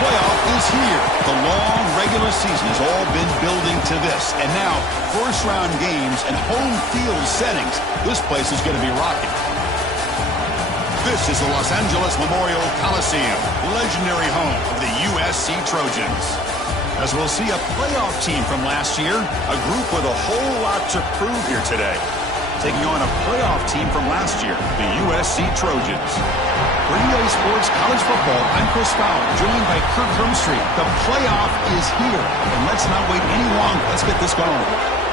playoff is here. The long regular season has all been building to this. And now, first-round games and home field settings. This place is going to be rocking. This is the Los Angeles Memorial Coliseum, legendary home of the USC Trojans. As we'll see a playoff team from last year, a group with a whole lot to prove here today. Taking on a playoff team from last year, the USC Trojans. For EA Sports College Football, I'm Chris Fowler, joined by Kirk Hermstreet. The playoff is here, and let's not wait any longer. Let's get this going.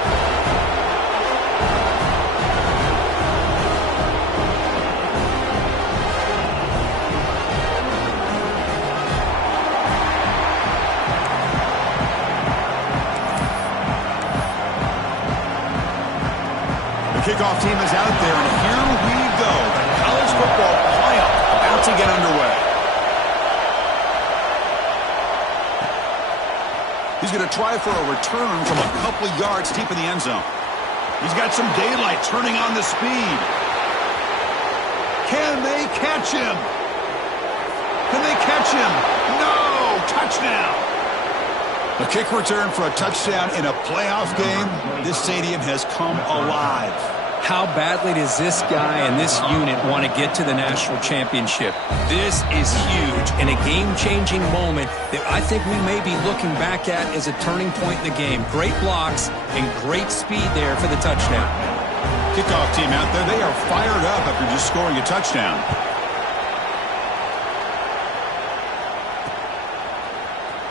Kickoff team is out there, and here we go. The college football playoff about to get underway. He's going to try for a return from a couple of yards deep in the end zone. He's got some daylight turning on the speed. Can they catch him? Can they catch him? No! Touchdown! A kick return for a touchdown in a playoff game. This stadium has come alive. How badly does this guy and this unit want to get to the national championship? This is huge and a game-changing moment that I think we may be looking back at as a turning point in the game. Great blocks and great speed there for the touchdown. Kickoff team out there, they are fired up after just scoring a touchdown.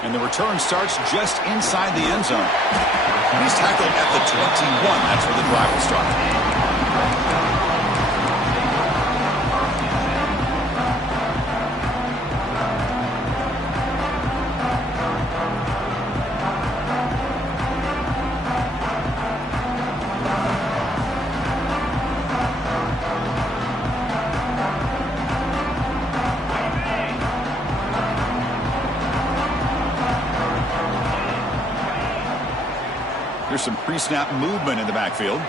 And the return starts just inside the end zone. And he's tackled at the 21. That's where the drive will start. There's some pre-snap movement in the backfield.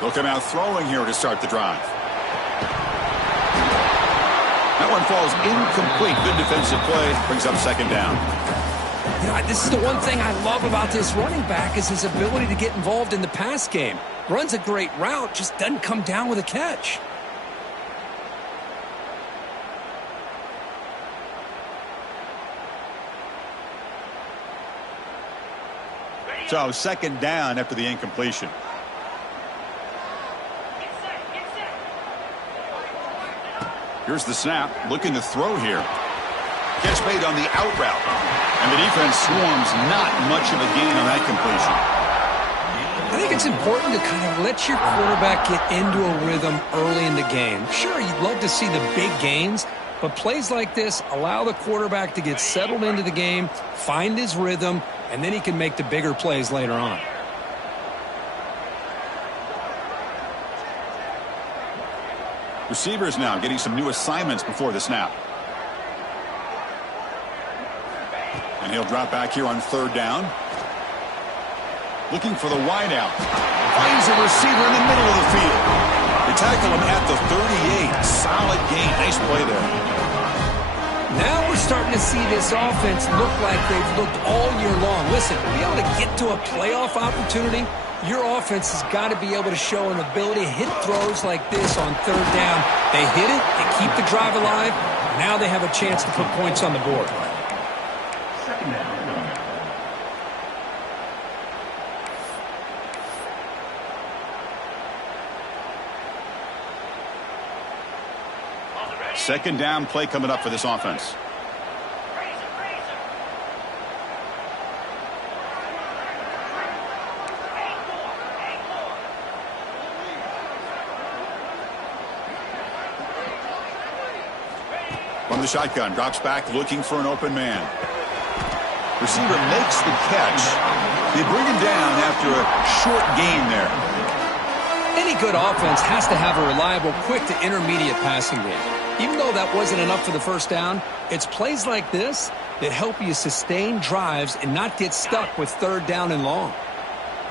They'll come out throwing here to start the drive. That one falls incomplete. Good defensive play. Brings up second down. You know, this is the one thing I love about this running back is his ability to get involved in the pass game. Runs a great route, just doesn't come down with a catch. So second down after the incompletion. Here's the snap. Looking to throw here. Catch made on the out route. And the defense swarms. Not much of a gain on that completion. I think it's important to kind of let your quarterback get into a rhythm early in the game. Sure, you'd love to see the big gains, but plays like this allow the quarterback to get settled into the game, find his rhythm, and then he can make the bigger plays later on. Receivers now getting some new assignments before the snap. And he'll drop back here on third down. Looking for the wideout. Finds a receiver in the middle of the field. They tackle him at the 38. Solid gain. Nice play there. Now we're starting to see this offense look like they've looked all year long. Listen, to be able to get to a playoff opportunity, your offense has got to be able to show an ability to hit throws like this on third down. They hit it, they keep the drive alive. Now they have a chance to put points on the board. Second down. Second down play coming up for this offense. From the shotgun, drops back looking for an open man. Receiver makes the catch. They bring him down after a short gain there. Any good offense has to have a reliable, quick to intermediate passing game. Even though that wasn't enough for the first down, it's plays like this that help you sustain drives and not get stuck with third down and long.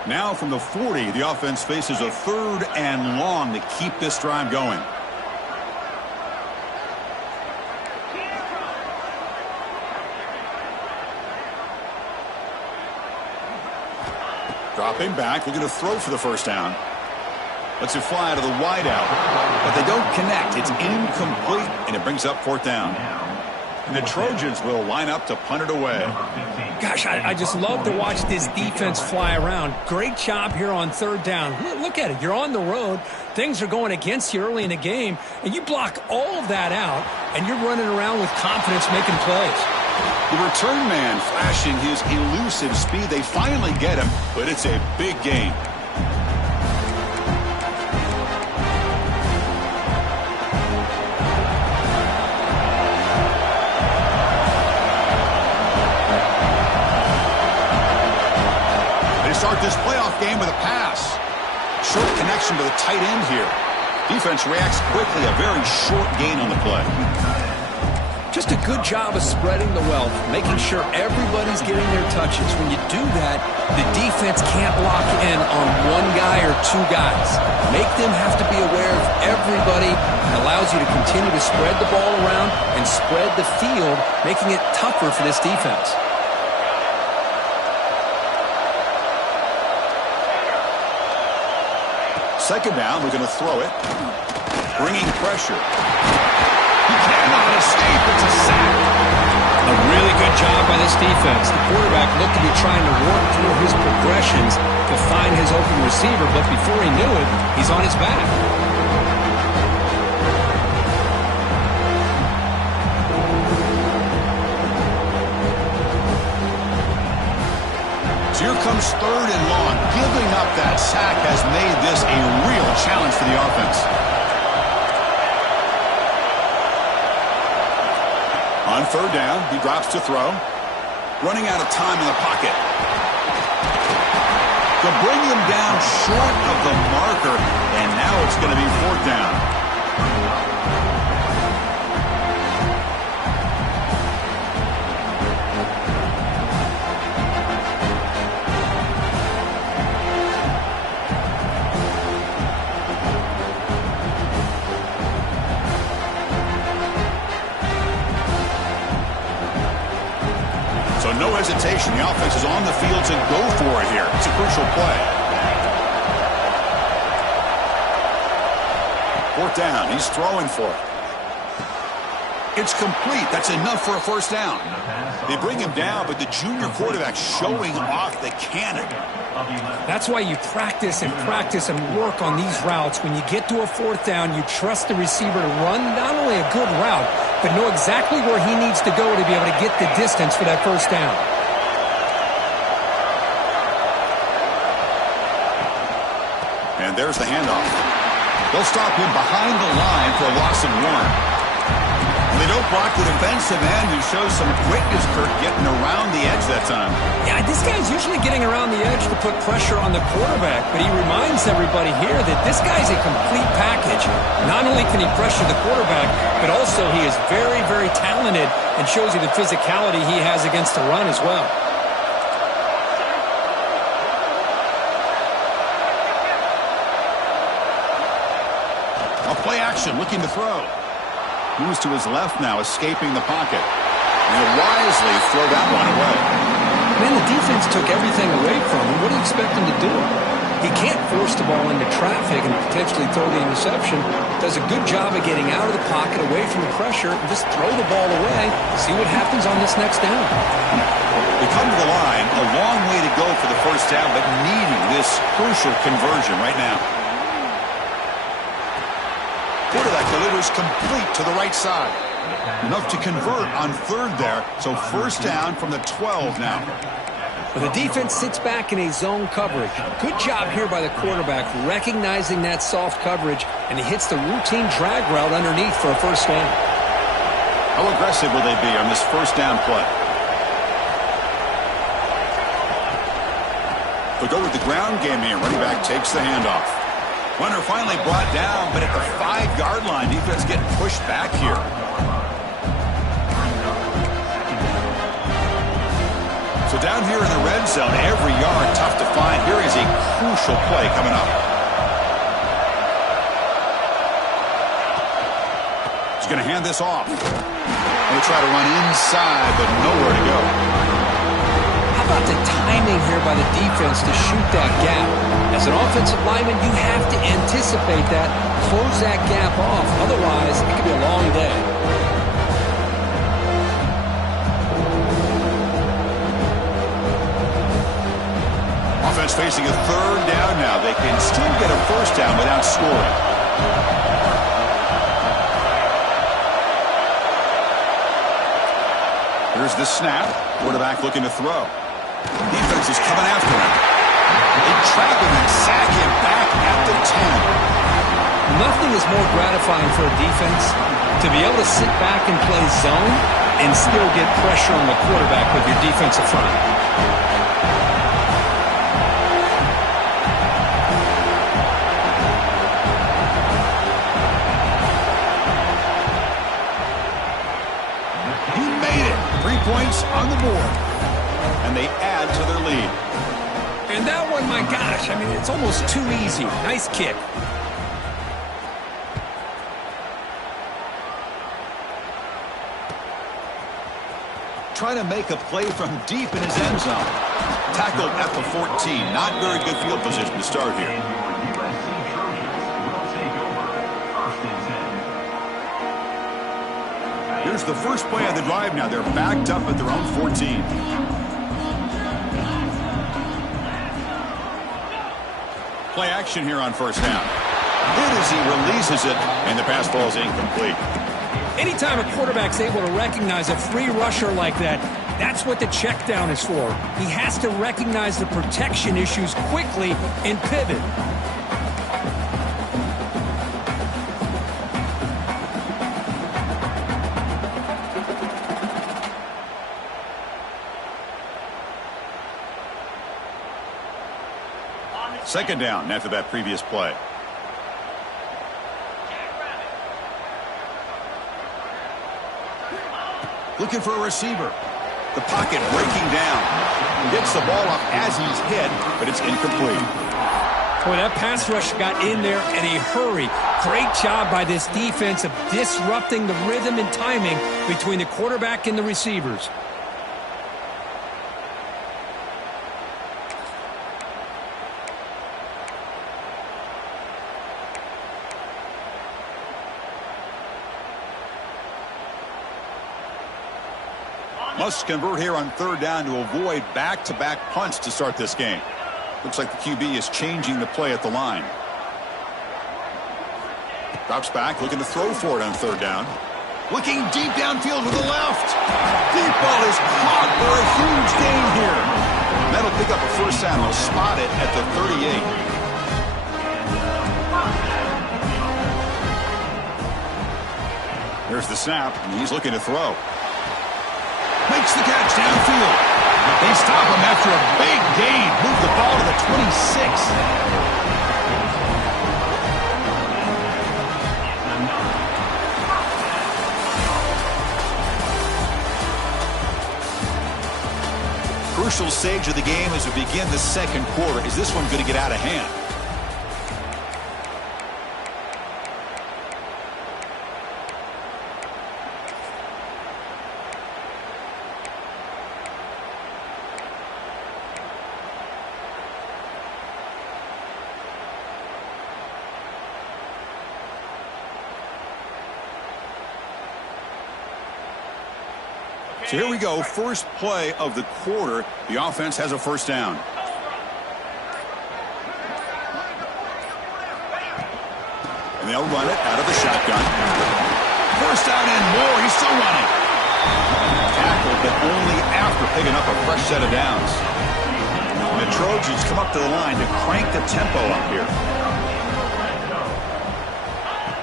Now from the 40, the offense faces a third and long to keep this drive going. Dropping back, looking to throw for the first down. Lets it fly to the wide out, but they don't connect. It's incomplete, and it brings up fourth down. And the Trojans will line up to punt it away. Gosh, I just love to watch this defense fly around. Great job here on third down. Look at it. You're on the road. Things are going against you early in the game, and you block all of that out, and you're running around with confidence making plays. The return man flashing his elusive speed. They finally get him, but it's a big gain. Start this playoff game with a pass. Short connection to the tight end here. Defense reacts quickly. A very short gain on the play. Just a good job of spreading the wealth, making sure everybody's getting their touches. When you do that, the defense can't lock in on one guy or two guys. Make them have to be aware of everybody. It allows you to continue to spread the ball around and spread the field, making it tougher for this defense. Second down, we're going to throw it. Bringing pressure. He cannot escape. It's a sack. A really good job by this defense. The quarterback looked to be trying to work through his progressions to find his open receiver, but before he knew it, he's on his back. Here comes third and long. Giving up that sack has made this a real challenge for the offense. On third down, he drops to throw. Running out of time in the pocket. To bring him down short of the marker, and now it's going to be fourth down. No hesitation. The offense is on the field to go for it here. It's a crucial play. Fourth down. He's throwing for it. It's complete. That's enough for a first down. They bring him down, but the junior quarterback showing off the cannon. That's why you practice and work on these routes. When you get to a fourth down, you trust the receiver to run not only a good route, but know exactly where he needs to go to be able to get the distance for that first down. And there's the handoff. They'll stop him behind the line for a loss of one. They don't block the defensive end, who shows some quickness, Kirk, getting around the edge that time. Yeah, this guy's usually getting around the edge to put pressure on the quarterback, but he reminds everybody here that this guy's a complete package. Not only can he pressure the quarterback, but also he is very, very talented and shows you the physicality he has against the run as well. A play action, looking to throw. Moves to his left now, escaping the pocket. And he'll wisely throw that one away. Man, the defense took everything away from him. What do you expect him to do? He can't force the ball into traffic and potentially throw the interception. Does a good job of getting out of the pocket, away from the pressure, and just throw the ball away. See what happens on this next down. They come to the line, a long way to go for the first down, but needing this crucial conversion right now. Quarterback delivers complete to the right side. Enough to convert on third there, so first down from the 12 now. Well, the defense sits back in a zone coverage. Good job here by the quarterback, recognizing that soft coverage, and he hits the routine drag route underneath for a first down. How aggressive will they be on this first down play? They'll go with the ground game here. Running back takes the handoff. Runner finally brought down, but at the 5-yard line, defense getting pushed back here. So down here in the red zone, every yard tough to find. Here is a crucial play coming up. He's going to hand this off. Going to try to run inside, but nowhere to go. How about the timing here by the defense to shoot that gap? As an offensive lineman, you have to anticipate that, close that gap off. Otherwise, it could be a long day. Offense facing a third down now. They can still get a first down without scoring. Here's the snap. Quarterback looking to throw. Defense is coming after him. They trap him and sack him back at the 10. Nothing is more gratifying for a defense to be able to sit back and play zone and still get pressure on the quarterback with your defensive front. He made it. 3 points on the board. And they add to their lead. And that one, my gosh, I mean, it's almost too easy. Nice kick. Trying to make a play from deep in his end zone. Tackled at the 14. Not very good field position to start here. Here's the first play of the drive now. They're backed up at their own 14. Play action here on first down. Good as he releases it, and the pass falls incomplete. Anytime a quarterback's able to recognize a free rusher like that, that's what the check down is for. He has to recognize the protection issues quickly and pivot. Second down after that previous play. Looking for a receiver. The pocket breaking down. Gets the ball up as he's hit, but it's incomplete. Boy, that pass rush got in there in a hurry. Great job by this defense of disrupting the rhythm and timing between the quarterback and the receivers. Must convert here on third down to avoid back-to-back punts to start this game. Looks like the QB is changing the play at the line. Drops back, looking to throw for it on third down. Looking deep downfield with the left. Deep ball is caught for a huge gain here. That'll pick up a first down. They'll spot it at the 38. There's the snap, and he's looking to throw. Makes the catch downfield. They stop him after a big gain. Move the ball to the 26. Crucial stage of the game as we begin the second quarter. Is this one going to get out of hand? So here we go, first play of the quarter. The offense has a first down. And they'll run it out of the shotgun. First down and more. He's still running. Tackled, but only after picking up a fresh set of downs. And the Trojans come up to the line to crank the tempo up here.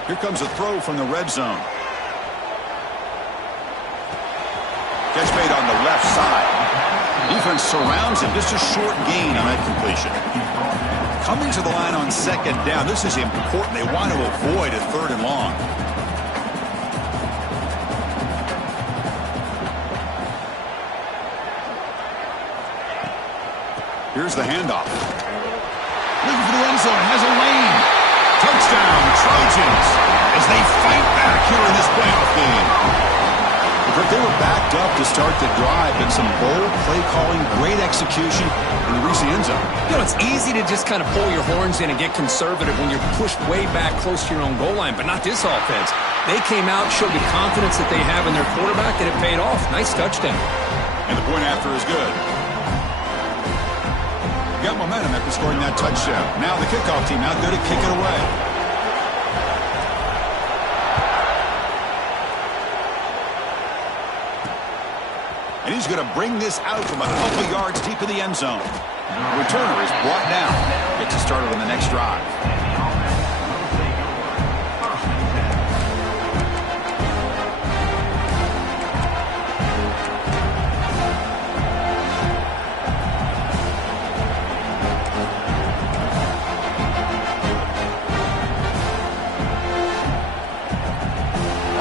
Here comes a throw from the red zone. Catch made on the left side. Defense surrounds him. Just a short gain on that completion. Coming to the line on second down. This is important. They want to avoid a third and long. Here's the handoff. Looking for the end zone. Has a lane. Touchdown, Trojans, as they fight back here in this playoff game. But they were backed up To start the drive, and some bold play calling, great execution, and reach the end zone. You know, it's easy to just kind of pull your horns in and get conservative when you're pushed way back close to your own goal line, but not this offense. They came out, showed the confidence that they have in their quarterback, and it paid off. Nice touchdown. And the point after is good. Got momentum after scoring that touchdown. Now the kickoff team out there to kick it away. And he's going to bring this out from a couple yards deep in the end zone. The returner is brought down. Gets us started on the next drive.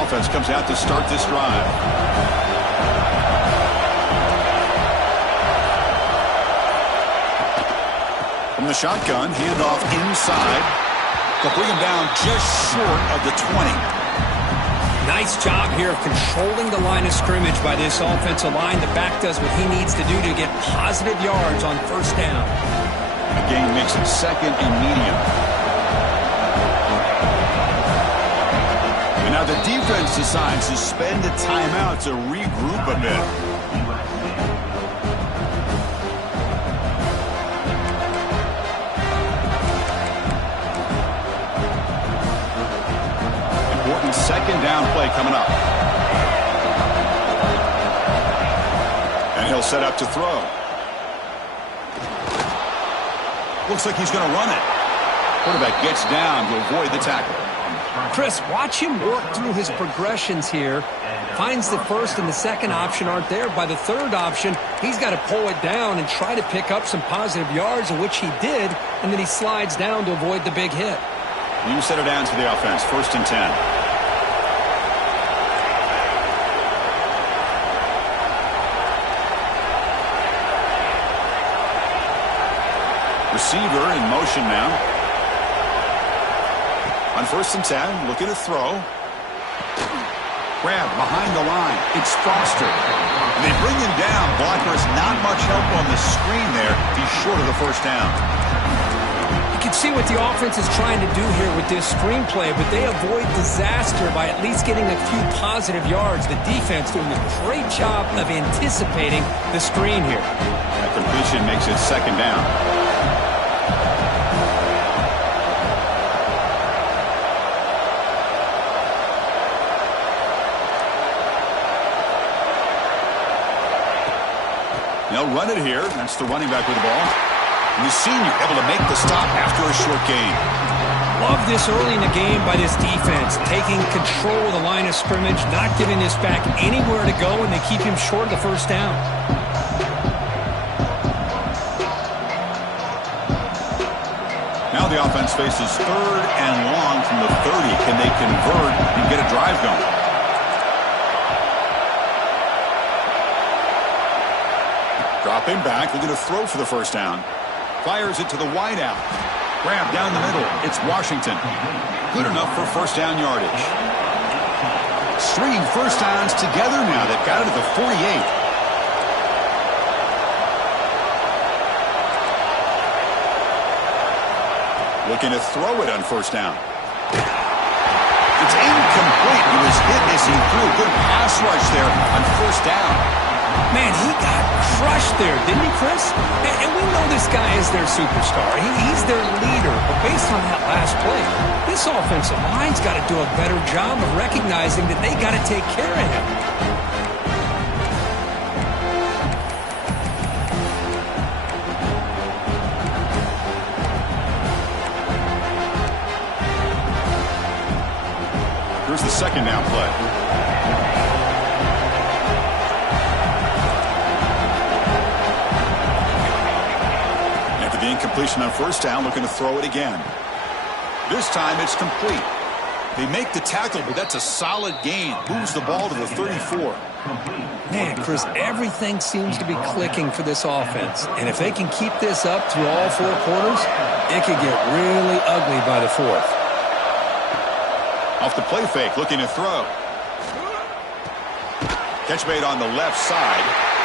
Offense comes out to start this drive. From the shotgun, handoff inside. They'll bring him down just short of the 20. Nice job here of controlling the line of scrimmage by this offensive line. The back does what he needs to do to get positive yards on first down. The game makes it second and medium. And now the defense decides to spend a timeout to regroup a bit. Second down play coming up. And he'll set up to throw. Looks like he's going to run it. Quarterback gets down to avoid the tackle. Chris, watch him work through his progressions here. Finds the first and the second option aren't there. By the third option, he's got to pull it down and try to pick up some positive yards, of which he did, and then he slides down to avoid the big hit. You set it down to the offense. 1st and 10. Receiver in motion now. On 1st and 10, looking to throw. Grab behind the line. It's Foster. And they bring him down. Blockers not much help on the screen there. He's short of the first down. You can see what the offense is trying to do here with this screenplay, but they avoid disaster by at least getting a few positive yards. The defense doing a great job of anticipating the screen here. That completion makes it second down. They'll run it here. That's the running back with the ball. And the senior able to make the stop after a short gain. Love this early in the game by this defense. Taking control of the line of scrimmage, not giving this back anywhere to go, and they keep him short of the first down. Now the offense faces 3rd and long from the 30. Can they convert and get a drive going? Dropping back, looking to throw for the first down. Fires it to the wide out. Grab down the middle. It's Washington. Good enough for first down yardage. Stringing first downs together now. They've got it at the 48. Looking to throw it on first down. It's incomplete. He was hit as he threw a good pass rush there on first down. Man, he got crushed there, didn't he, Chris? And we know this guy is their superstar. He's their leader. But based on that last play, this offensive line's got to do a better job of recognizing that they got to take care of him. Here's the second down play. The incompletion on first down, looking to throw it again. This time it's complete. They make the tackle, but that's a solid gain. Moves the ball to the 34. Man, Chris, everything seems to be clicking for this offense. And if they can keep this up through all 4 quarters, it could get really ugly by the 4th. Off the play fake, looking to throw. Catch made on the left side.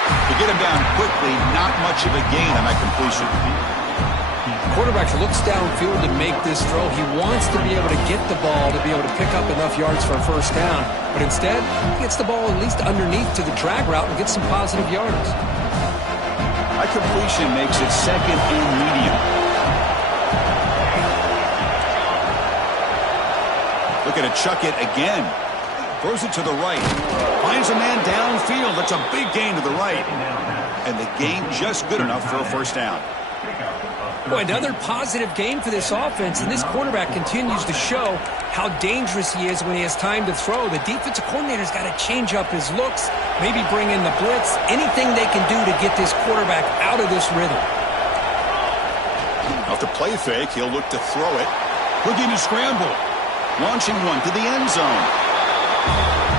To get him down quickly, not much of a gain on that completion. Quarterback looks downfield to make this throw. He wants to be able to get the ball to be able to pick up enough yards for a first down. But instead, he gets the ball at least underneath to the drag route and gets some positive yards. That completion makes it second and medium. Looking to chuck it again. Throws it to the right. Finds a man downfield. That's a big gain to the right. And the gain just good enough for a first down. Boy, another positive game for this offense, and this quarterback continues to show how dangerous he is when he has time to throw. The defensive coordinator's got to change up his looks, maybe bring in the blitz, anything they can do to get this quarterback out of this rhythm. Off the play fake, he'll look to throw it. Looking to scramble. Launching one to the end zone.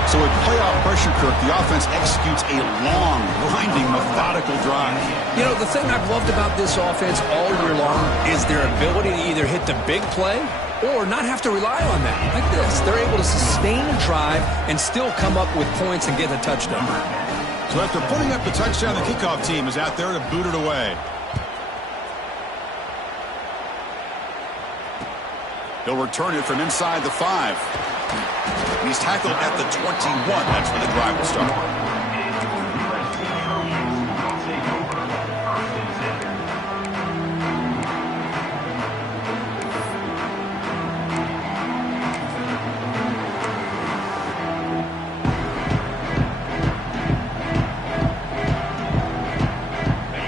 So with playoff pressure, Kirk, the offense executes a long, grinding, methodical drive. You know, the thing I've loved about this offense all year long is their ability to either hit the big play or not have to rely on that. Like this, they're able to sustain a drive and still come up with points and get a touchdown. So after putting up the touchdown, the kickoff team is out there to boot it away. He'll return it from inside the 5. He's tackled at the 21. That's where the drive will start.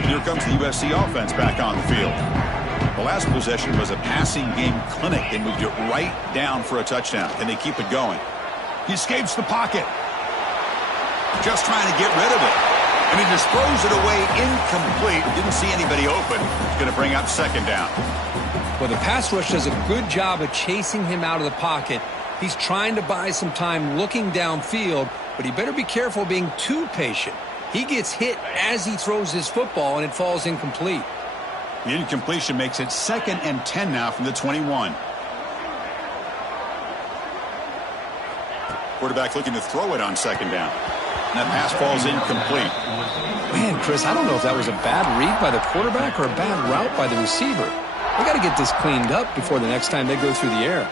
Here comes the USC offense back on the field. The last possession was a passing game clinic. They moved it right down for a touchdown. Can they keep it going? He escapes the pocket. Just trying to get rid of it. And he just throws it away incomplete. Didn't see anybody open. It's going to bring up second down. Well, the pass rush does a good job of chasing him out of the pocket. He's trying to buy some time looking downfield, but he better be careful being too patient. He gets hit as he throws his football, and it falls incomplete. The incompletion makes it 2nd and 10 now from the 21. Quarterback looking to throw it on second down. And that pass falls incomplete. Man, Chris, I don't know if that was a bad read by the quarterback or a bad route by the receiver. They got to get this cleaned up before the next time they go through the air.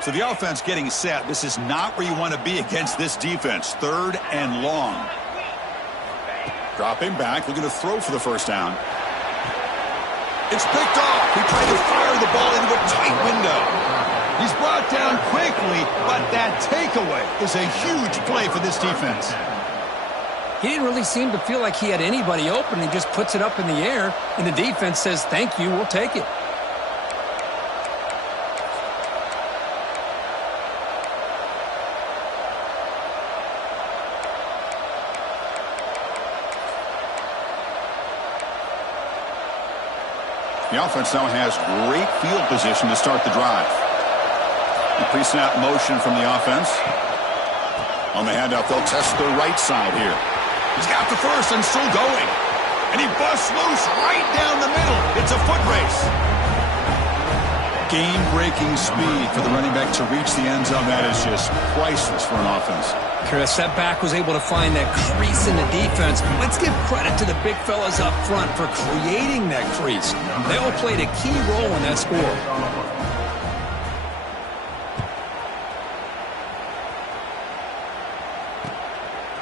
So the offense getting set. This is not where you want to be against this defense. 3rd and long. Dropping back, looking to throw for the first down. It's picked off. He tried to fire the ball into a tight window. He's brought down quickly, but that takeaway is a huge play for this defense. He didn't really seem to feel like he had anybody open. He just puts it up in the air, and the defense says, thank you, we'll take it. The offense now has great field position to start the drive. The pre-snap motion from the offense. On the handoff, they'll test the right side here. He's got the first and still going. And he busts loose right down the middle. It's a foot race. Game-breaking speed for the running back to reach the end zone. That is just priceless for an offense. Chris, that back was able to find that crease in the defense. Let's give credit to the big fellas up front for creating that crease. They all played a key role in that score.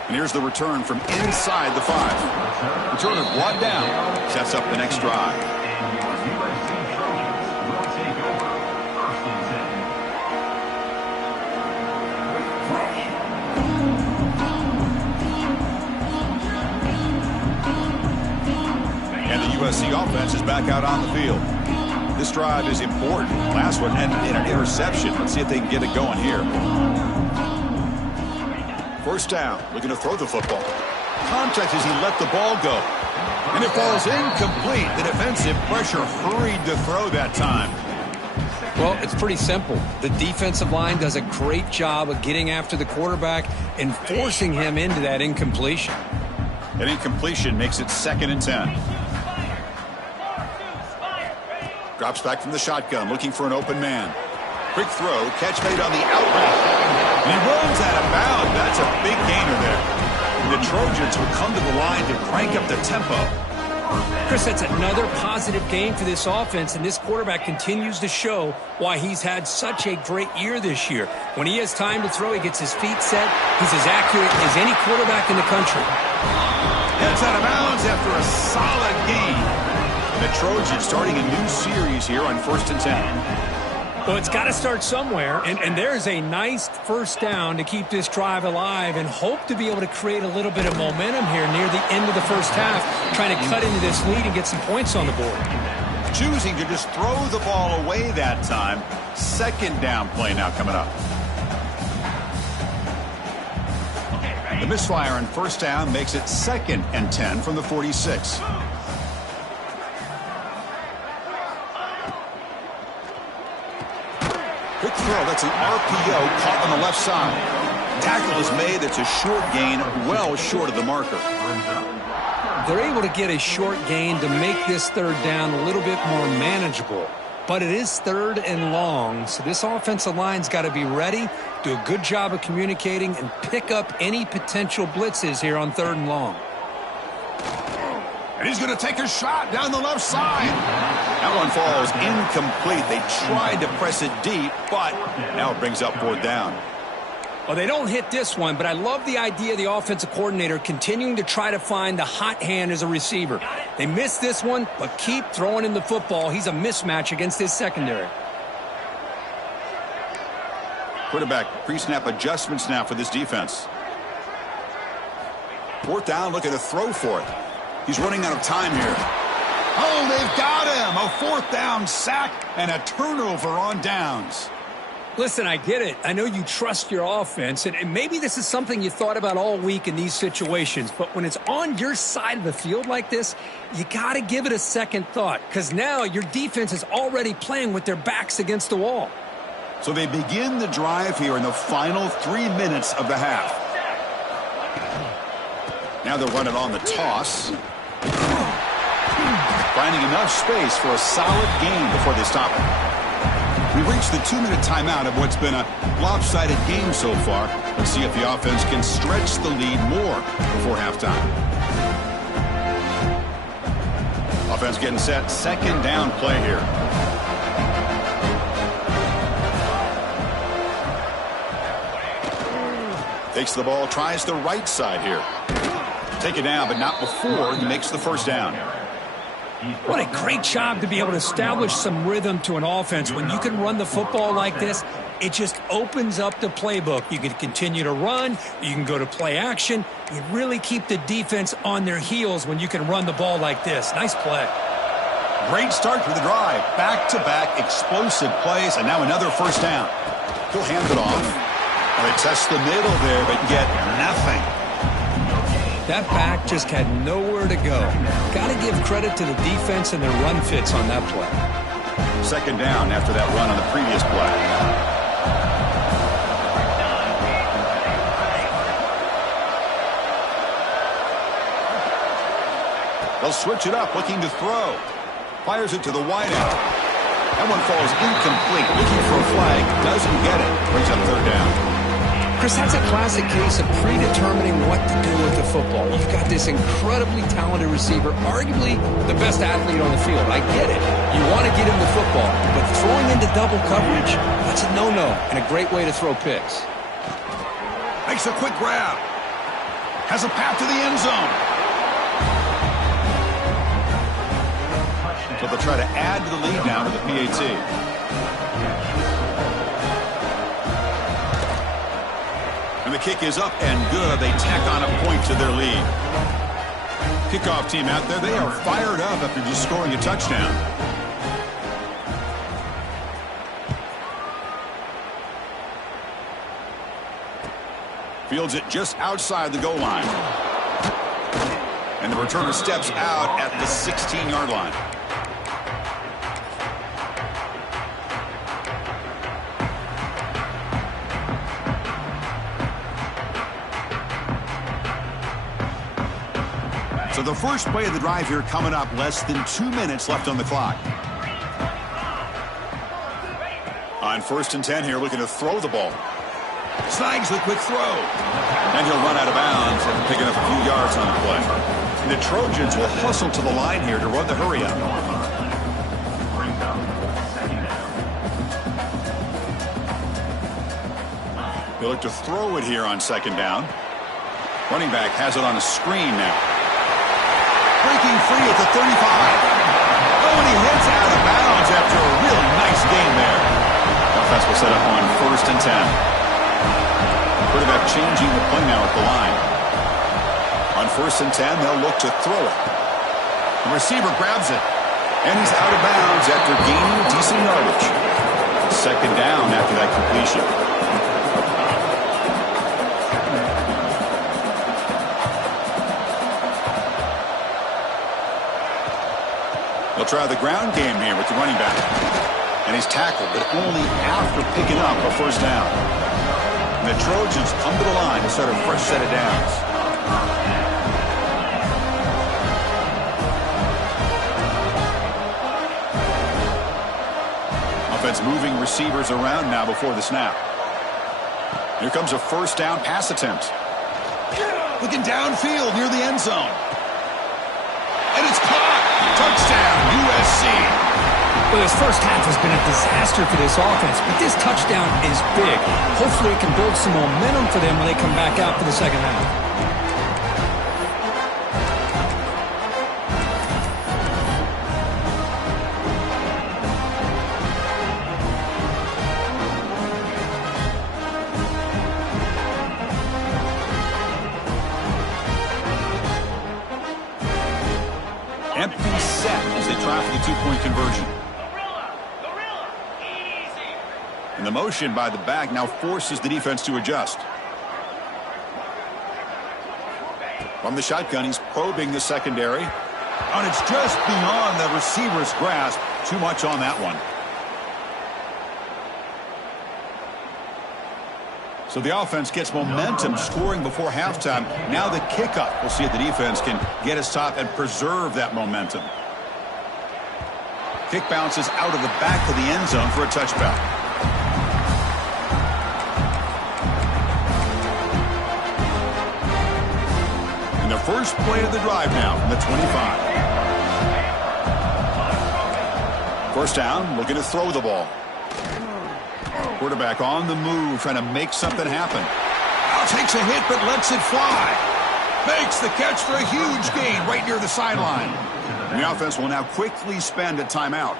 And here's the return from inside the 5. Return is brought down. Sets up the next drive. USC offense is back out on the field. This drive is important. Last one ended in an interception. Let's see if they can get it going here. First down, looking to throw the football. Contact as he let the ball go. And it falls incomplete. The defensive pressure hurried to throw that time. Well, it's pretty simple. The defensive line does a great job of getting after the quarterback and forcing him into that incompletion. An incompletion makes it 2nd and 10. Drops back from the shotgun, looking for an open man. Quick throw, catch made on the out route. And he rolls out of bounds. That's a big gainer there. The Trojans will come to the line to crank up the tempo. Chris, that's another positive game for this offense, and this quarterback continues to show why he's had such a great year this year. When he has time to throw, he gets his feet set. He's as accurate as any quarterback in the country. Heads out of bounds after a solid game. The Trojans starting a new series here on 1st and 10. Well, it's got to start somewhere, and there's a nice first down to keep this drive alive and hope to be able to create a little bit of momentum here near the end of the first half, trying to cut into this lead and get some points on the board. Choosing to just throw the ball away that time. 2nd down play now coming up. The misfire on 1st down makes it 2nd and 10 from the 46. Quick throw, that's an RPO caught on the left side. Tackle is made, it's a short gain, well short of the marker. They're able to get a short gain to make this 3rd down a little bit more manageable. But it is 3rd and long, so this offensive line's got to be ready, do a good job of communicating, and pick up any potential blitzes here on 3rd and long. And he's going to take a shot down the left side. That one falls incomplete. They tried to press it deep, but now it brings up 4th down. Well, they don't hit this one, but I love the idea of the offensive coordinator continuing to try to find the hot hand as a receiver. They missed this one, but keep throwing in the football. He's a mismatch against his secondary. Quarterback pre-snap adjustments now for this defense. 4th down, looking to throw for it. He's running out of time here. Oh, they've got him. A 4th down sack and a turnover on downs. Listen, I get it. I know you trust your offense, and maybe this is something you thought about all week in these situations, but when it's on your side of the field like this, you got to give it a second thought, because now your defense is already playing with their backs against the wall. So they begin the drive here in the final 3 minutes of the half. Now they'll run it on the toss. Finding enough space for a solid gain before they stop it. We've reached the 2-minute timeout of what's been a lopsided game so far. Let's see if the offense can stretch the lead more before halftime. Offense getting set. 2nd down play here. Takes the ball, tries the right side here. Take it down, but not before he makes the 1st down. What a great job to be able to establish some rhythm to an offense. When you can run the football like this, it just opens up the playbook. You can continue to run. You can go to play action. You really keep the defense on their heels when you can run the ball like this. Nice play. Great start to the drive. Back-to-back explosive plays, and now another 1st down. He'll hand it off. They test the middle there, but get nothing. That back just had nowhere to go. Got to give credit to the defense and their run fits on that play. 2nd down after that run on the previous play. They'll switch it up, looking to throw. Fires it to the wide out. That one falls incomplete. Looking for a flag. Doesn't get it. Brings up 3rd down. Chris, that's a classic case of predetermining what to do with the football. You've got this incredibly talented receiver, arguably the best athlete on the field. I get it. You want to get him the football, but throwing into double coverage, that's a no-no and a great way to throw picks. Makes a quick grab. Has a path to the end zone. So they'll try to add to the lead now to the PAT. And the kick is up and good. They tack on a point to their lead. Kickoff team out there. They are fired up after just scoring a touchdown. Fields it just outside the goal line. And the returner steps out at the 16-yard line. So the first play of the drive here coming up, less than 2 minutes left on the clock. On 1st and 10 here, looking to throw the ball. Snags the quick throw. And he'll run out of bounds after picking up a few yards on the play. And the Trojans will hustle to the line here to run the hurry up. They look to throw it here on 2nd down. Running back has it on a screen now. Breaking free at the 35. Oh, and he hits out of bounds after a really nice game there. Offense will set up on 1st and 10. Quarterback changing the play now at the line. On 1st and 10, they'll look to throw it. The receiver grabs it, and he's out of bounds after gaining decent yardage. 2nd down after that completion. They'll try the ground game here with the running back. And he's tackled, but only after picking up a 1st down. And the Trojans come to the line to start a fresh set of downs. Offense moving receivers around now before the snap. Here comes a 1st down pass attempt. Looking downfield near the end zone. And it's caught. Touchdown, USC. Well, this first half has been a disaster for this offense, but this touchdown is big. Hopefully it can build some momentum for them when they come back out for the second half. Empty set as they try for the 2-point conversion. And the motion by the back now forces the defense to adjust. From the shotgun, he's probing the secondary. And it's just beyond the receiver's grasp. Too much on that one. So the offense gets momentum, scoring before halftime. Now the kickoff. We'll see if the defense can get us top and preserve that momentum. Kick bounces out of the back of the end zone for a touchback. And the first play of the drive now from the 25. 1st down, looking to throw the ball. Quarterback on the move, trying to make something happen. Now takes a hit, but lets it fly. Makes the catch for a huge gain right near the sideline. And the offense will now quickly spend a timeout.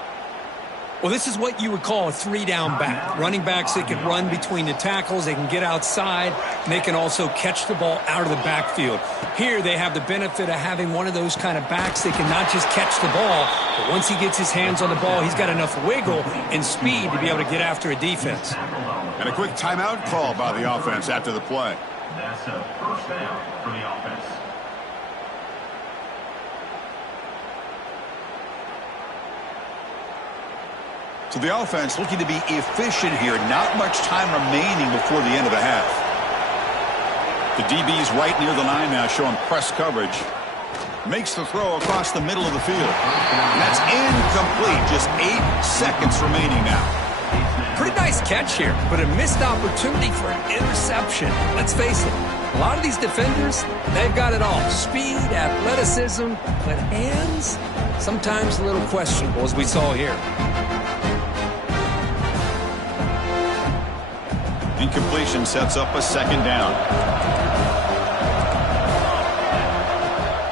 Well, this is what you would call a 3-down back. Running backs, they can run between the tackles, they can get outside, and they can also catch the ball out of the backfield. Here, they have the benefit of having one of those kind of backs that can not just catch the ball, but once he gets his hands on the ball, he's got enough wiggle and speed to be able to get after a defense. And a quick timeout call by the offense after the play. That's a 1st down for the offense. So the offense looking to be efficient here. Not much time remaining before the end of the half. The DB's right near the line now, showing press coverage. Makes the throw across the middle of the field. And that's incomplete. Just 8 seconds remaining now. Pretty nice catch here, but a missed opportunity for an interception. Let's face it, a lot of these defenders, they've got it all. Speed, athleticism, but hands, sometimes a little questionable, as we saw here. Incompletion sets up a 2nd down.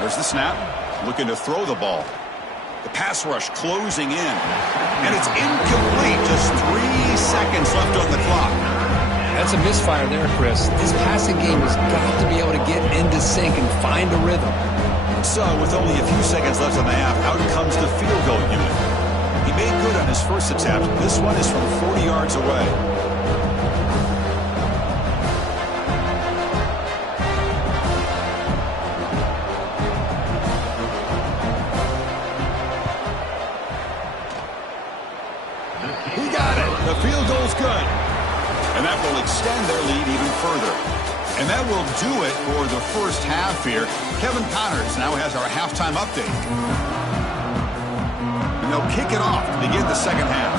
There's the snap. Looking to throw the ball. The pass rush closing in. And it's incomplete. Just 3 seconds left on the clock. That's a misfire there, Chris. This passing game has got to be able to get into sync and find a rhythm. So, with only a few seconds left on the half, out comes the field goal unit. He made good on his first attempt. This one is from 40 yards away. He got it. The field goal's good. And that will extend their lead even further. And that will do it for the first half here. Kevin Connors now has our halftime update. And they'll kick it off to begin the second half.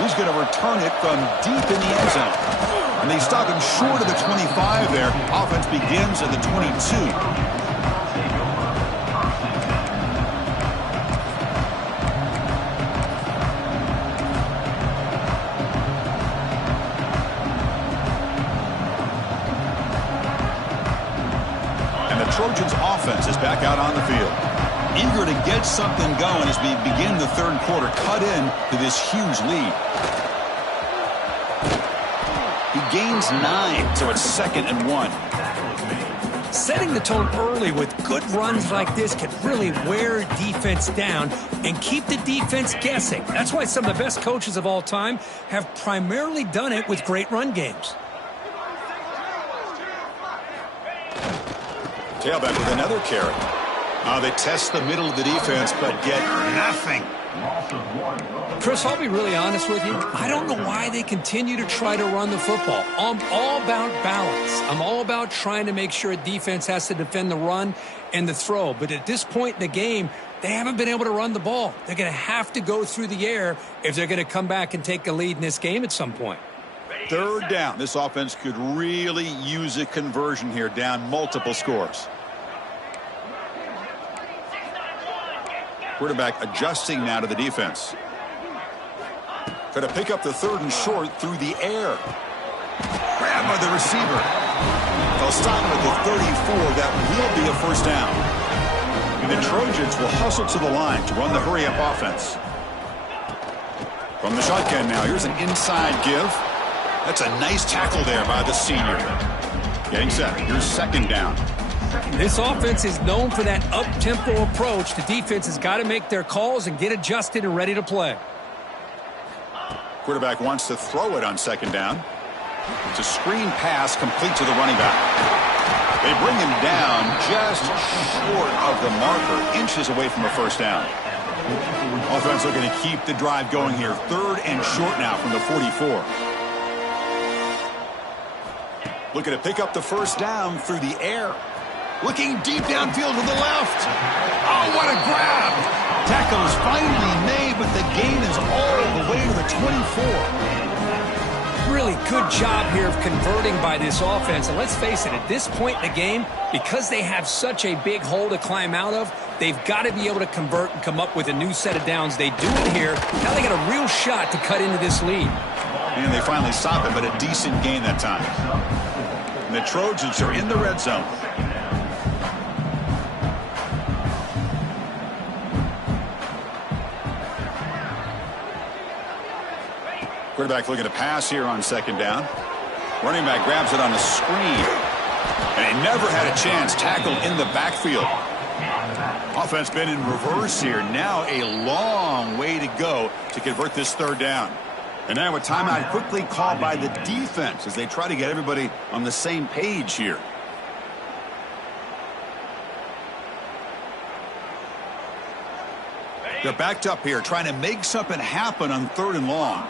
He's going to return it from deep in the end zone. And they stop him short of the 25 there. Offense begins at the 22. Trojans offense is back out on the field. Eager to get something going as we begin the third quarter. Cut in to this huge lead. He gains 9, so it's 2nd and 1. Setting the tone early with good runs like this can really wear defense down and keep the defense guessing. That's why some of the best coaches of all time have primarily done it with great run games. Tailback with another carry. They test the middle of the defense, but get nothing. Chris, I'll be really honest with you. I don't know why they continue to try to run the football. I'm all about balance. I'm all about trying to make sure a defense has to defend the run and the throw. But at this point in the game, they haven't been able to run the ball. They're going to have to go through the air if they're going to come back and take a lead in this game at some point. Third down. This offense could really use a conversion here, down multiple scores. Quarterback adjusting now to the defense. Going to pick up the 3rd and short through the air. Grab by the receiver. They'll stop him at the 34. That will be a first down. And the Trojans will hustle to the line to run the hurry-up offense. From the shotgun now, here's an inside give. That's a nice tackle there by the senior. Getting set. Here's 2nd down. This offense is known for that up-tempo approach. The defense has got to make their calls and get adjusted and ready to play. Quarterback wants to throw it on 2nd down. It's a screen pass complete to the running back. They bring him down just short of the marker, inches away from a first down. Offense looking to keep the drive going here. 3rd and short now from the 44. Looking to pick up the first down through the air. Looking deep downfield to the left. Oh, what a grab. Tackle is finally made, but the gain is all the way to the 24. Really good job here of converting by this offense. And let's face it, at this point in the game, because they have such a big hole to climb out of, they've got to be able to convert and come up with a new set of downs. They do it here. Now they got a real shot to cut into this lead. And they finally stop it, but a decent gain that time. And the Trojans are in the red zone. Quarterback looking to pass here on 2nd down. Running back grabs it on a screen. And he never had a chance. Tackled in the backfield. Offense been in reverse here. Now a long way to go to convert this 3rd down. And now a timeout quickly called by the defense as they try to get everybody on the same page here. They're backed up here trying to make something happen on 3rd and long.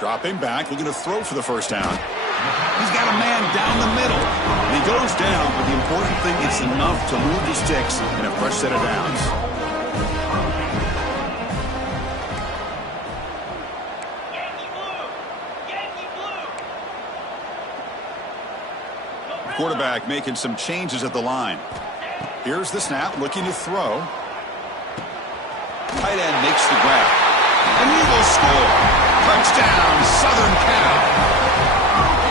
Dropping back, looking to throw for the first down. He's got a man down the middle. And he goes down, but the important thing is enough to move the sticks in a fresh set of downs. Quarterback making some changes at the line. Here's the snap, looking to throw. Tight end makes the grab. And he will score. Touchdown, Southern Cal.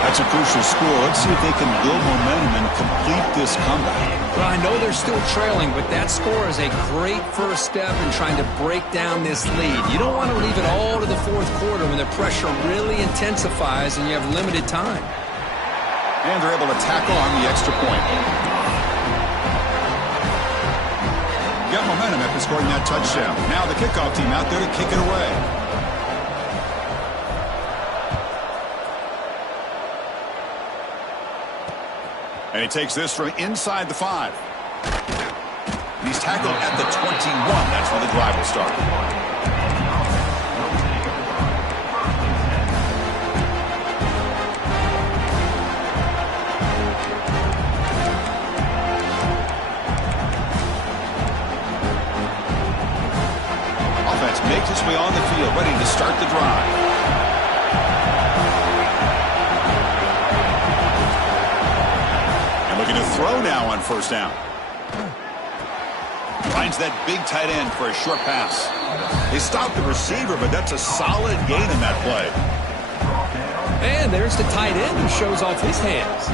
That's a crucial score. Let's see if they can build momentum and complete this comeback. Well, I know they're still trailing, but that score is a great first step in trying to break down this lead. You don't want to leave it all to the 4th quarter when the pressure really intensifies and you have limited time. And they're able to tackle on the extra point. Got momentum after scoring that touchdown. Now the kickoff team out there to kick it away. And he takes this from inside the 5. He's tackled at the 21. That's where the drive will start. Offense makes its way on the field, ready to start the drive. And looking to throw now on first down. Finds that big tight end for a short pass. They stopped the receiver, but that's a solid gain in that play. And there's the tight end who shows off his hands.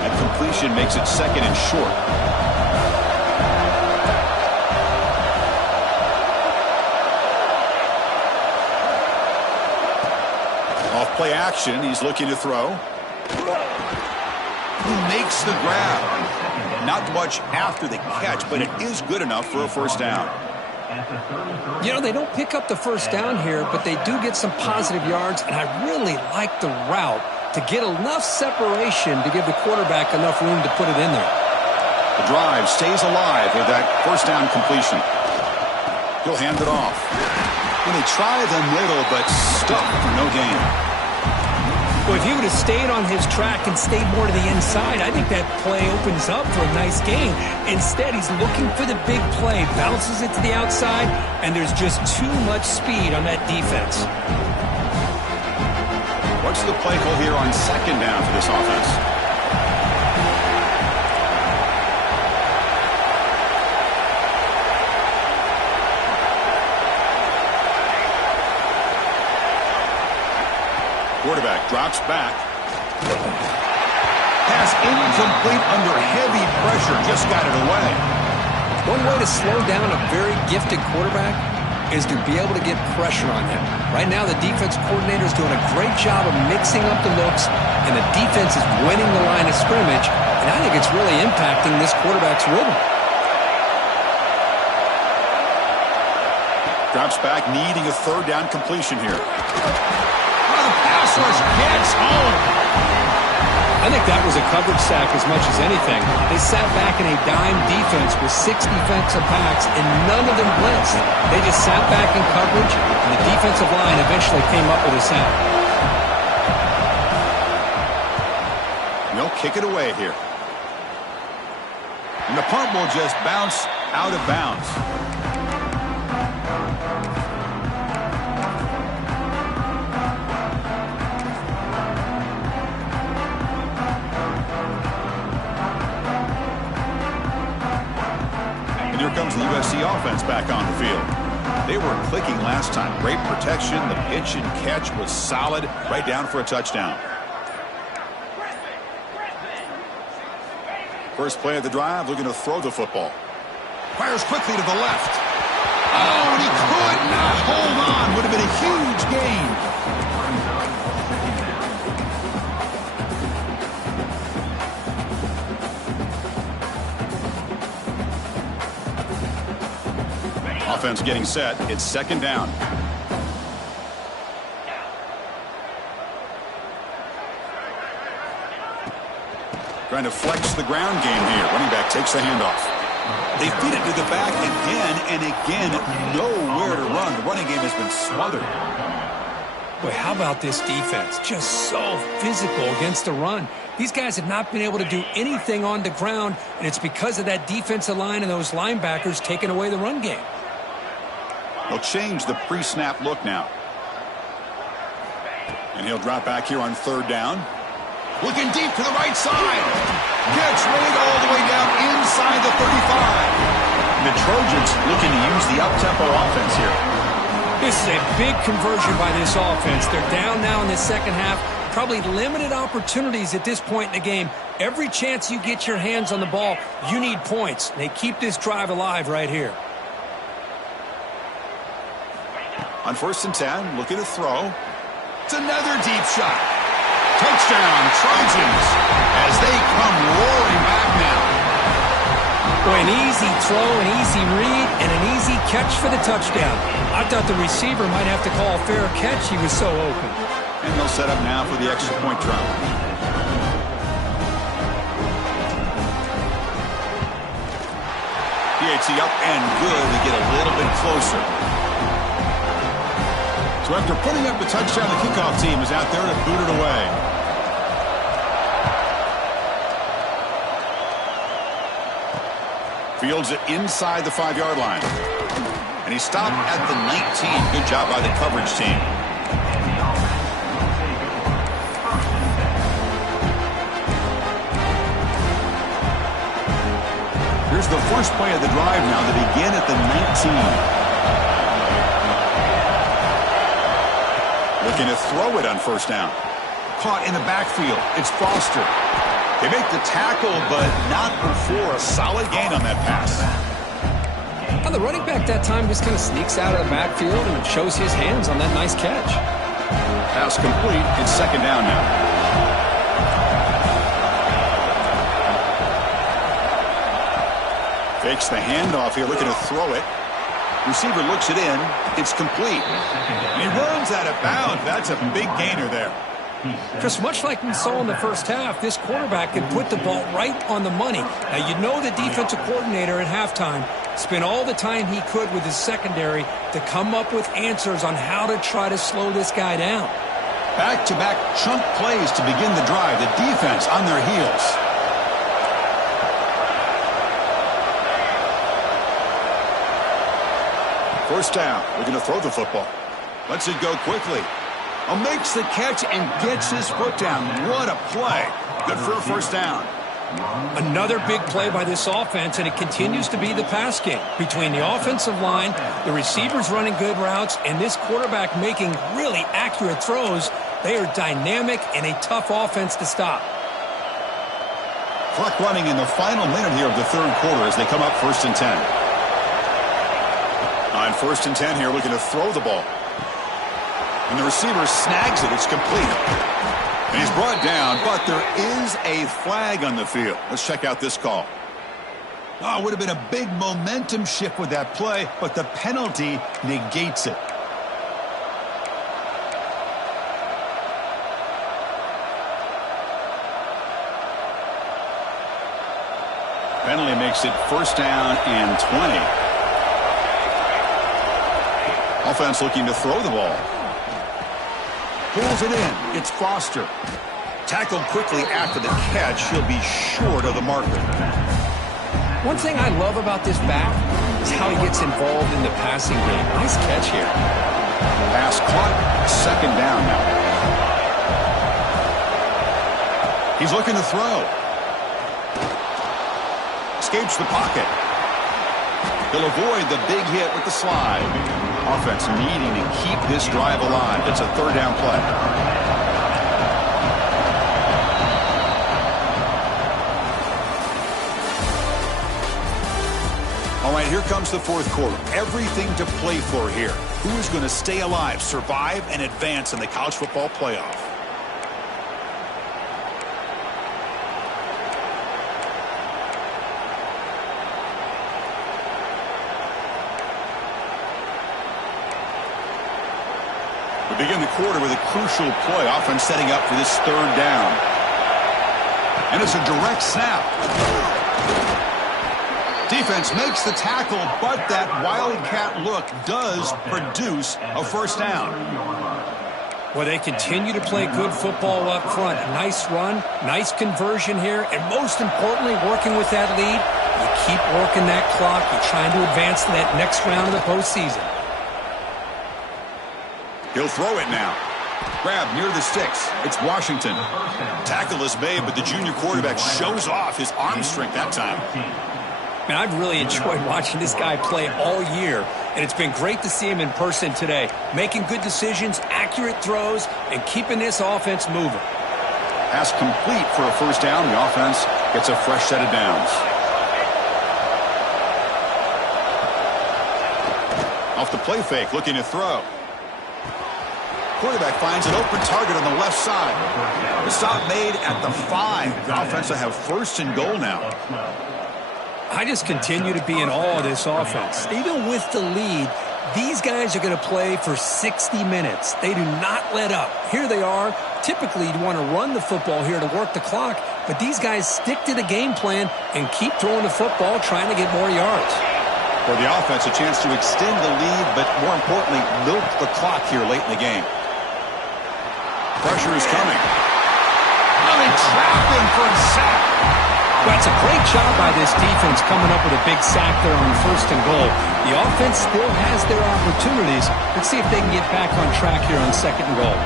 That completion makes it second and short. Play action. He's looking to throw. He makes the grab. Not much after the catch, but it is good enough for a first down. You know, they don't pick up the first down here, but they do get some positive yards, and I really like the route to get enough separation to give the quarterback enough room to put it in there. The drive stays alive with that first down completion. He'll hand it off. And they try the middle, but stuck for no gain. Well, if he would have stayed on his track and stayed more to the inside, I think that play opens up for a nice gain. Instead, he's looking for the big play, bounces it to the outside, and there's just too much speed on that defense. What's the play call here on second down for this offense? Quarterback drops back. Pass incomplete under heavy pressure. Just got it away. One way to slow down a very gifted quarterback is to be able to get pressure on him. Right now, the defense coordinator is doing a great job of mixing up the looks, and the defense is winning the line of scrimmage, and I think it's really impacting this quarterback's rhythm. Drops back, needing a third down completion here. Pass rush gets home. I think that was a coverage sack as much as anything. They sat back in a dime defense with 6 defensive backs, and none of them blitzed. They just sat back in coverage, and the defensive line eventually came up with a sack. They'll kick it away here. And the punt will just bounce out of bounds. Here comes the USC offense back on the field. They were clicking last time. Great protection. The pitch and catch was solid. Right down for a touchdown. First play of the drive, looking to throw the football. Fires quickly to the left. Oh, and he could not hold on. Would have been a huge gain. Offense getting set. It's second down. Trying to flex the ground game here. Running back takes the handoff. They feed it to the back again and again. Nowhere to run. The running game has been smothered. Boy, how about this defense? Just so physical against the run. These guys have not been able to do anything on the ground, and it's because of that defensive line and those linebackers taking away the run game. They'll change the pre-snap look now. And he'll drop back here on third down. Looking deep to the right side. Gets right all the way down inside the 35. The Trojans looking to use the up-tempo offense here. This is a big conversion by this offense. They're down now in the second half. Probably limited opportunities at this point in the game. Every chance you get your hands on the ball, you need points. They keep this drive alive right here. On 1st and 10, looking to throw. It's another deep shot. Touchdown, Trojans, as they come roaring back now. Boy, an easy throw, an easy read, and an easy catch for the touchdown. I thought the receiver might have to call a fair catch. He was so open. And they'll set up now for the extra point try. PAT up and good to get a little bit closer. So after putting up the touchdown, the kickoff team is out there to boot it away. Fields it inside the 5-yard line. And he stopped at the 19. Good job by the coverage team. Here's the first play of the drive now. They begin at the 19. Looking to throw it on first down. Caught in the backfield. It's Foster. They make the tackle, but not before a solid gain on that pass. Well, the running back that time just kind of sneaks out of the backfield and shows his hands on that nice catch. Pass complete. It's second down now. Fakes the handoff here, looking to throw it. Receiver looks it in. It's complete. And he runs out of bounds. That's a big gainer there. Chris, much like we saw in the first half, this quarterback can put the ball right on the money. Now, you know the defensive coordinator at halftime spent all the time he could with his secondary to come up with answers on how to try to slow this guy down. Back-to-back chunk plays to begin the drive. The defense on their heels. First down. We're going to throw the football. Lets it go quickly. Makes the catch and gets his foot down. What a play. Good for a first down. Another big play by this offense, and it continues to be the pass game. Between the offensive line, the receivers running good routes, and this quarterback making really accurate throws, they are dynamic and a tough offense to stop. Clock running in the final minute here of the third quarter as they come up 1st and 10. On 1st and 10 here, looking to throw the ball. And the receiver snags it. It's complete. And he's brought down, but there is a flag on the field. Let's check out this call. Oh, it would have been a big momentum shift with that play, but the penalty negates it. Penalty makes it 1st down and 20. Offense looking to throw the ball. Pulls it in. It's Foster. Tackled quickly after the catch. He'll be short of the marker. One thing I love about this back is how he gets involved in the passing game. Nice catch here. Pass caught. 2nd down now. He's looking to throw. Escapes the pocket. He'll avoid the big hit with the slide. Offense needing to keep this drive alive. It's a 3rd down play. All right, here comes the 4th quarter. Everything to play for here. Who is going to stay alive, survive, and advance in the college football playoff? Begin the quarter with a crucial play. Offense setting up for this 3rd down. And it's a direct snap. Defense makes the tackle, but that wildcat look does produce a 1st down. Well, they continue to play good football up front. A nice run, nice conversion here, and most importantly, working with that lead, you keep working that clock. You're trying to advance to that next round of the postseason. He'll throw it now. Grab near the sticks. It's Washington. Tackle is made, but the junior quarterback shows off his arm strength that time. Man, I've really enjoyed watching this guy play all year, and it's been great to see him in person today. Making good decisions, accurate throws, and keeping this offense moving. Pass complete for a 1st down. The offense gets a fresh set of downs. Off the play fake, looking to throw. Quarterback finds an open target on the left side. The stop made at the 5. The offense will have 1st and goal now. I just continue to be in awe of this offense. Even with the lead, these guys are going to play for 60 minutes. They do not let up. Here they are. Typically, you'd want to run the football here to work the clock, but these guys stick to the game plan and keep throwing the football, trying to get more yards. For the offense, a chance to extend the lead, but more importantly, milk the clock here late in the game. Pressure is coming. Oh, they trap him for a sack. Well, it's a great job by this defense coming up with a big sack there on 1st and goal. The offense still has their opportunities. Let's see if they can get back on track here on 2nd and goal.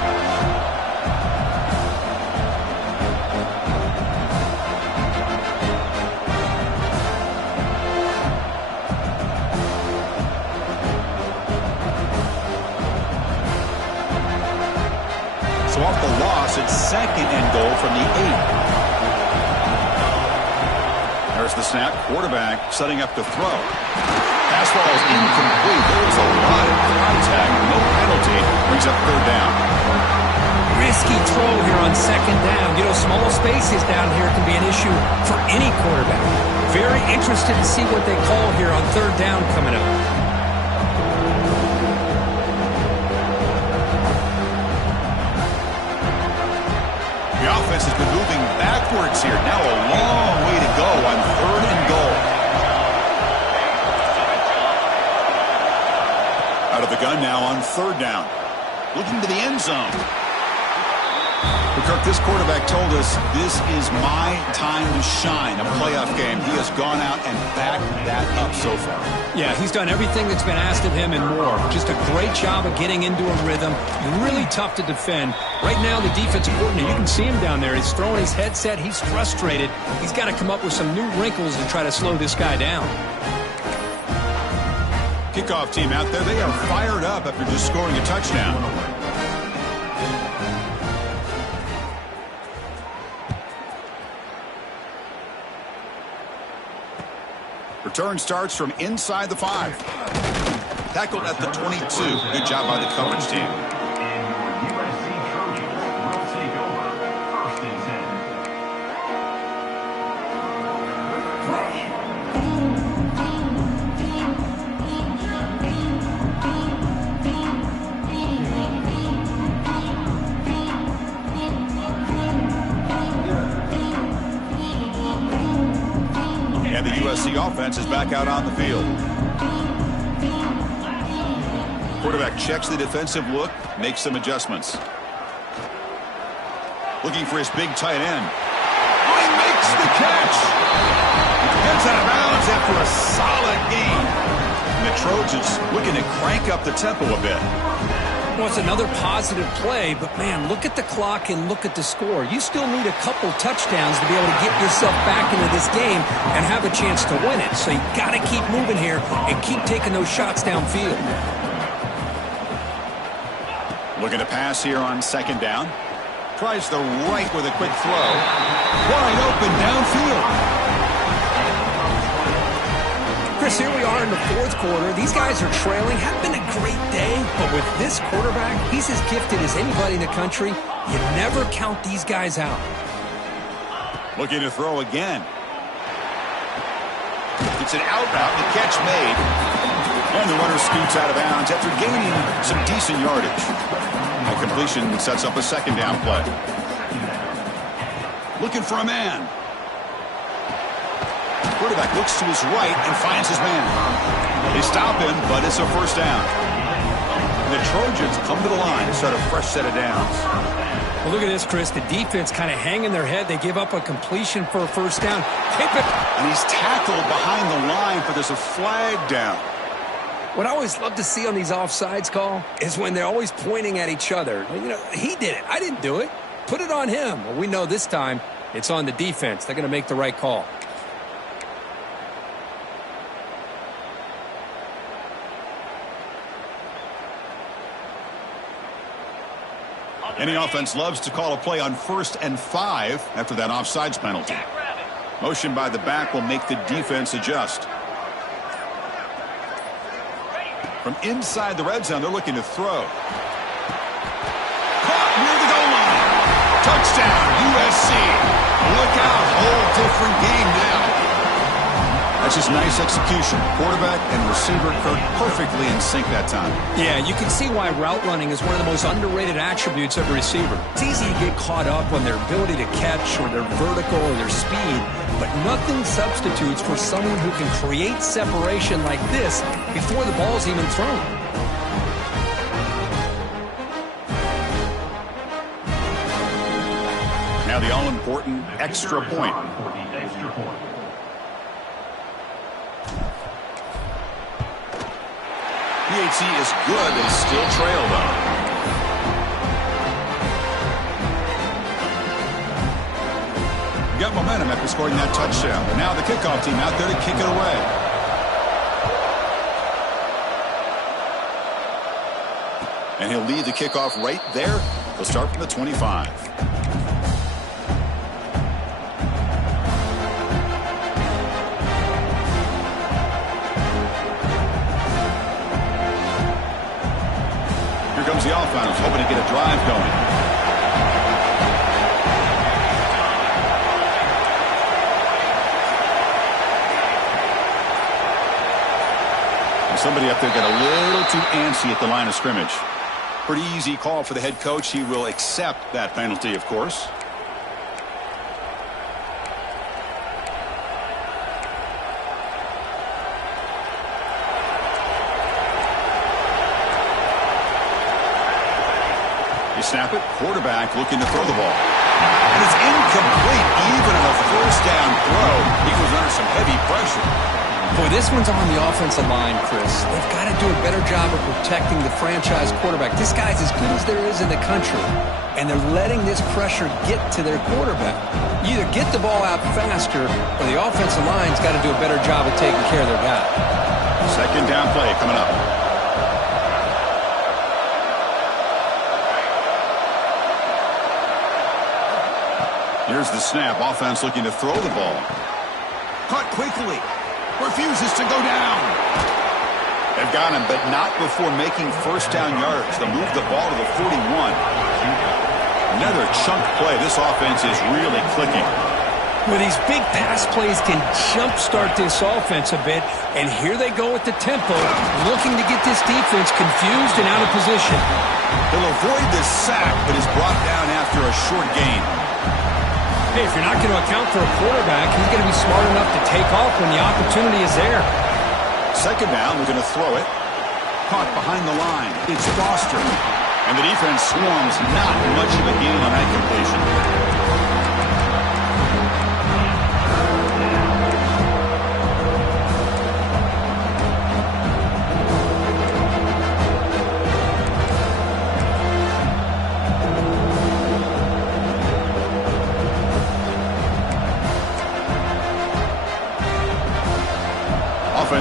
So off the loss, it's 2nd and goal from the 8. There's the snap. Quarterback setting up to throw. Pass ball is incomplete. There was a lot of contact. No penalty. Brings up 3rd down. Risky throw here on 2nd down. You know, small spaces down here can be an issue for any quarterback. Very interested to see what they call here on 3rd down coming up. The offense has been moving backwards here. Now a long way to go on 3rd and goal. Out of the gun now on 3rd down. Looking to the end zone. But Kirk, this quarterback told us this is my time to shine. A playoff game. He has gone out and backed that up so far. Yeah, he's done everything that's been asked of him and more. Just a great job of getting into a rhythm. Really tough to defend. Right now, the defensive coordinator, you can see him down there. He's throwing his headset. He's frustrated. He's got to come up with some new wrinkles to try to slow this guy down. Kickoff team out there. They are fired up after just scoring a touchdown. Return starts from inside the 5. Tackled at the 22. Good job by the coverage team. And the USC offense is back out on the field. Quarterback checks the defensive look, makes some adjustments. Looking for his big tight end. Oh, he makes the catch. Gets out of bounds after a solid game. And the Trojans looking to crank up the tempo a bit. Well, it's another positive play, but, man, look at the clock and look at the score. You still need a couple touchdowns to be able to get yourself back into this game and have a chance to win it. So you got to keep moving here and keep taking those shots downfield. Looking to pass here on 2nd down. Tries the right with a quick throw. Wide open downfield. Chris, here we are in the 4th quarter. These guys are trailing. Have been a great day, but with this quarterback, he's as gifted as anybody in the country. You never count these guys out. Looking to throw again. It's an out route. The catch made. And the runner scoots out of bounds after gaining some decent yardage. The completion sets up a 2nd down play. Looking for a man. Quarterback looks to his right and finds his man. They stop him, but it's a 1st down. And the Trojans come to the line to start a fresh set of downs. Well, look at this, Chris. The defense kind of hanging their head. They give up a completion for a 1st down. And he's tackled behind the line, but there's a flag down. What I always love to see on these offsides call is when they're always pointing at each other. You know, he did it. I didn't do it. Put it on him. Well, we know this time it's on the defense. They're going to make the right call. Any offense loves to call a play on 1st and 5 after that offsides penalty. Motion by the back will make the defense adjust. From inside the red zone, they're looking to throw. Caught near the goal line. Touchdown, USC. Look out, whole different game now. That's just nice execution. Quarterback and receiver perfectly in sync that time. Yeah, you can see why route running is one of the most underrated attributes of a receiver. It's easy to get caught up on their ability to catch or their vertical or their speed, but nothing substitutes for someone who can create separation like this before the ball's even thrown. Now the all-important extra point. PHC is good. They still trail, though. Got momentum after scoring that touchdown. But now the kickoff team out there to kick it away. And he'll lead the kickoff right there. He'll start from the 25. Here comes the offense, hoping to get a drive going. And somebody up there got a little too antsy at the line of scrimmage. Pretty easy call for the head coach. He will accept that penalty, of course. Snap it. Quarterback looking to throw the ball. And it's incomplete. Even on a first down throw, he was under some heavy pressure. Boy, this one's on the offensive line, Chris. They've got to do a better job of protecting the franchise quarterback. This guy's as good as there is in the country, and they're letting this pressure get to their quarterback. You either get the ball out faster, or the offensive line's got to do a better job of taking care of their guy. Second down play coming up. Here's the snap. Offense looking to throw the ball. Caught quickly. Refuses to go down. They've got him, but not before making first down yards. They'll move the ball to the 41. Another chunk play. This offense is really clicking. Well, these big pass plays can jumpstart this offense a bit, and here they go at the tempo, looking to get this defense confused and out of position. He'll avoid this sack, but is brought down after a short gain. Hey, if you're not going to account for a quarterback, he's going to be smart enough to take off when the opportunity is there. Second down, we're going to throw it. Caught behind the line. It's Foster. And the defense swarms. Not much of a gain on that completion.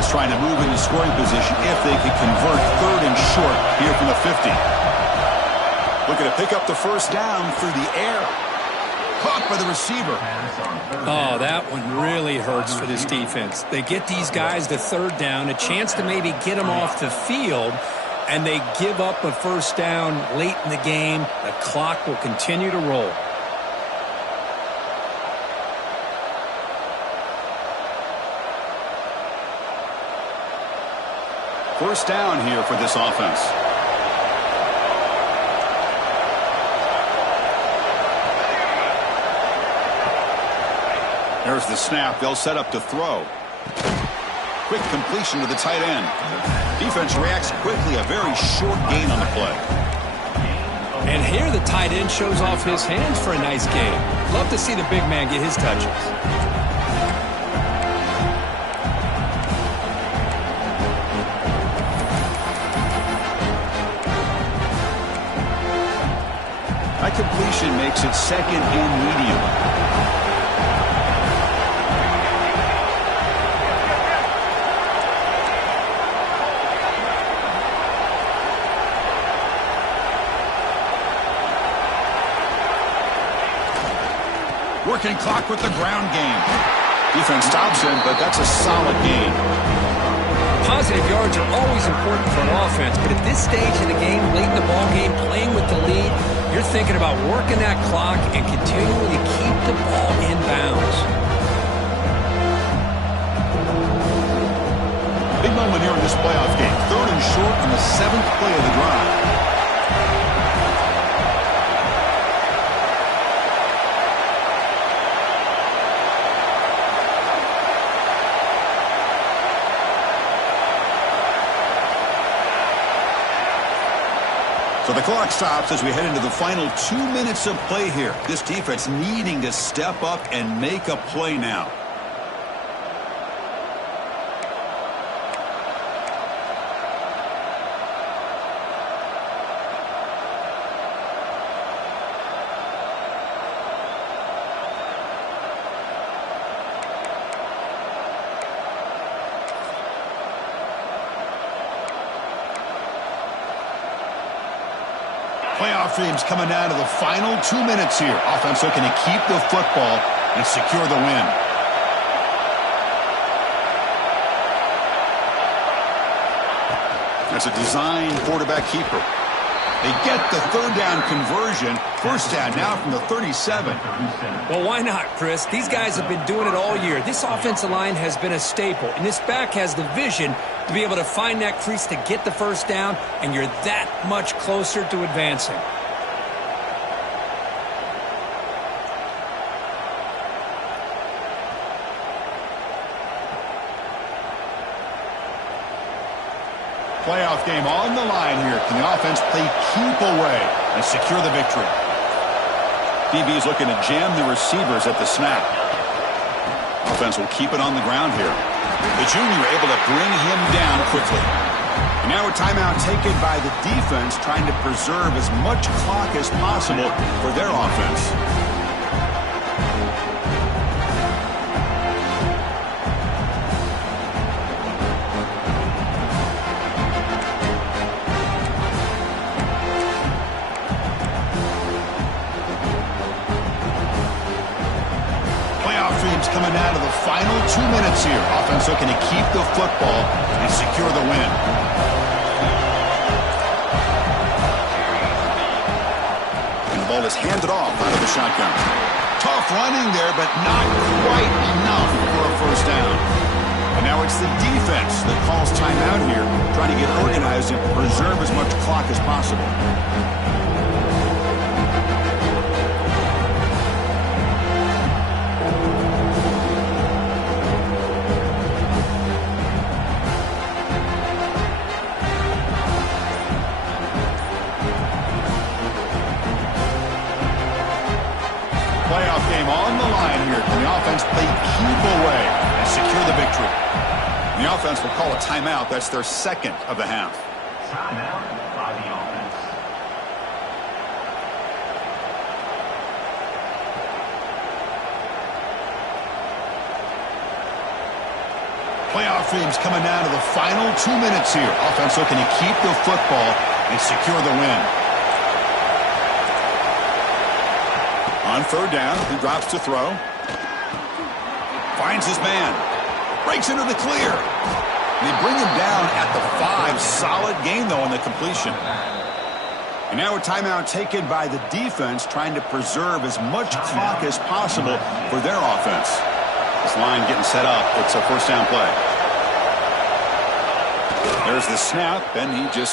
Trying to move into scoring position if they could convert third and short here from the 50. Looking to pick up the first down through the air. Caught by the receiver. Oh, that one really hurts for this defense. They get these guys to third down, a chance to maybe get them off the field, and they give up a first down late in the game. The clock will continue to roll. First down here for this offense. There's the snap. They'll set up to throw. Quick completion to the tight end. Defense reacts quickly. A very short gain on the play. And here the tight end shows off his hands for a nice gain. Love to see the big man get his touches. That completion makes it second and medium. Working clock with the ground game. Defense stops him, but that's a solid gain. Positive yards are always important for an offense, but at this stage of the game, late in the ball game, playing with the lead, you're thinking about working that clock and continuing to keep the ball in bounds. this playoff game. 3rd and short on the 7th play of the drive. So the clock stops as we head into the final 2 minutes of play here. This defense needing to step up and make a play now. Playoff dreams coming down to the final 2 minutes here. Offense looking to keep the football and secure the win. That's a design quarterback keeper. They get the 3rd down conversion. 1st down now from the 37. Well, why not, Chris? These guys have been doing it all year. This offensive line has been a staple, and this back has the vision to be able to find that crease to get the 1st down, and you're that much closer to advancing. Playoff game on the line here. Can the offense play keep away and secure the victory? DB is looking to jam the receivers at the snap. Offense will keep it on the ground here. The junior able to bring him down quickly. And now a timeout taken by the defense, trying to preserve as much clock as possible for their offense. Coming down to the final 2 minutes here. Offense looking to keep the football and secure the win. And the ball is handed off out of the shotgun. Tough running there, but not quite enough for a 1st down. And now it's the defense that calls timeout here, trying to get organized and preserve as much clock as possible. Playoff game on the line here. Can the offense play keep away and secure the victory? And the offense will call a timeout. That's their 2nd of the half. Timeout by the offense. Playoff dreams coming down to the final 2 minutes here. Offense looking to keep the football and secure the win. On 3rd down, he drops to throw. Finds his man. Breaks into the clear. And they bring him down at the 5. Solid game, though, on the completion. And now a timeout taken by the defense, trying to preserve as much clock as possible for their offense. This line getting set up. It's a 1st down play. There's the snap, and he just